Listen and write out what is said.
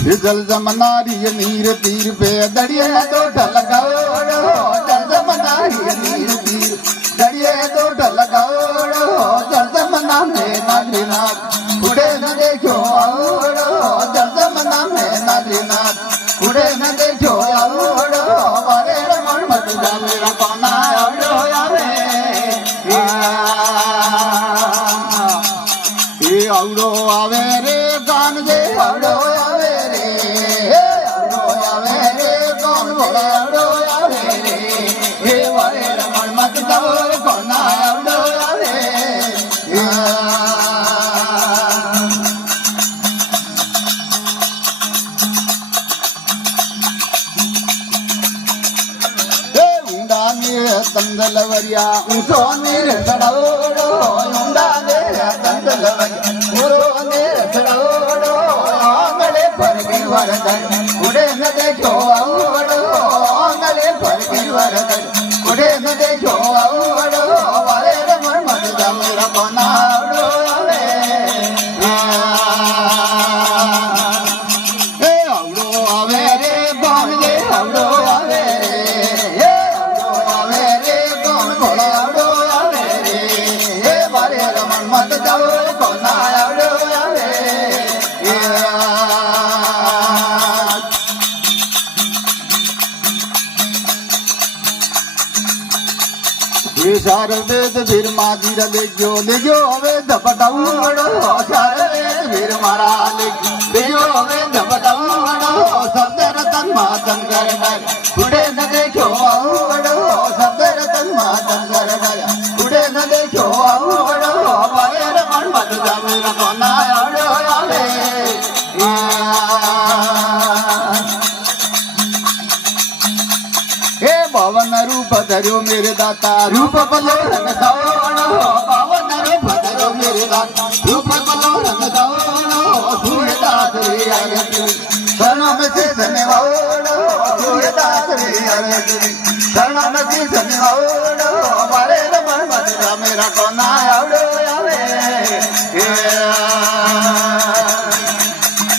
जल जमनारी नीर तीर पे दड़िए तो ढलगाओ जल जमनारी नीर तीर दड़िए तो ढलगाओ जल जमना में नागरीनाथ उड़े न देखो आओ जल जमना में नागरीनाथ उड़े न देखो आओ वारे रमण मत जा मेरा पाना आओ आवे ये औड़ो आवे रे कान जे औड़ो आवे रे औड़ो आवे रे कौन बोले औड़ो आवे रे हे वारे रमण मत जाओ पाना औड़ो आवे तंदलवरिया ऊंचो नीर चढ़ाओड़ो उंडा ने तंदलवरिया ऊंचो नीर चढ़ाओड़ो आंगले पर गिरवरदन उड़े न देखो आओड़ो आंगले पर गिरवरदन उड़े न देखो आओड़ो वाले रमण मत जा मेरा पाना औड़ो आवे ए औड़ो आवे रे कौन जे औड़ो आवे मत जाओ कोना औड़ो आवे ये सारे वेद वीर माजी लेग्यो हवे धपटाऊड़ो सारे वेद वीर मारा लेग्यो हवे धपटाऊड़ो शब्द रतन मातन कर उड़े न देखो औड़ो शब्द रतन मातन कर उड़े न देखो औड़ो वारे रमण मत जा मेरा कोना औड़ो आवे हे पवन रूप धरो मेरे दाता रूप बलो रंग दौड़ो पवन रूप धरो मेरे दाता रूप बलो रंग दौड़ो सूर्यदास रे आरती शरणम से धन्यवादो सूर्यदास रे आरती शरणम से धन्यवादो वारे रमण मत जा मेरा कोना औड़ो